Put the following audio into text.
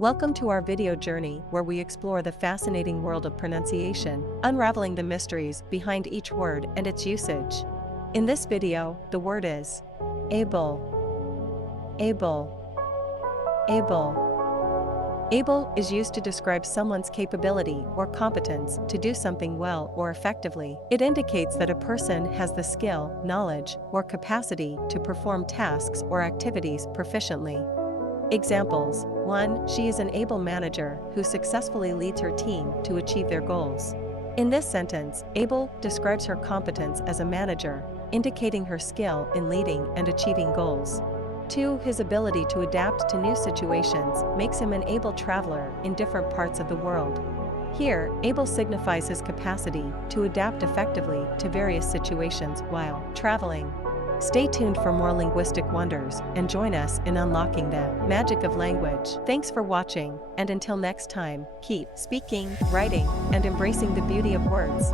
Welcome to our video journey where we explore the fascinating world of pronunciation, unraveling the mysteries behind each word and its usage. In this video, the word is able. Able. Able. Able is used to describe someone's capability or competence to do something well or effectively. It indicates that a person has the skill, knowledge, or capacity to perform tasks or activities proficiently. Examples: 1. She is an able manager who successfully leads her team to achieve their goals. In this sentence, able describes her competence as a manager, indicating her skill in leading and achieving goals. 2. His ability to adapt to new situations makes him an able traveler in different parts of the world. Here, able signifies his capacity to adapt effectively to various situations while traveling. Stay tuned for more linguistic wonders and join us in unlocking the magic of language. Thanks for watching, and until next time, keep speaking, writing, and embracing the beauty of words.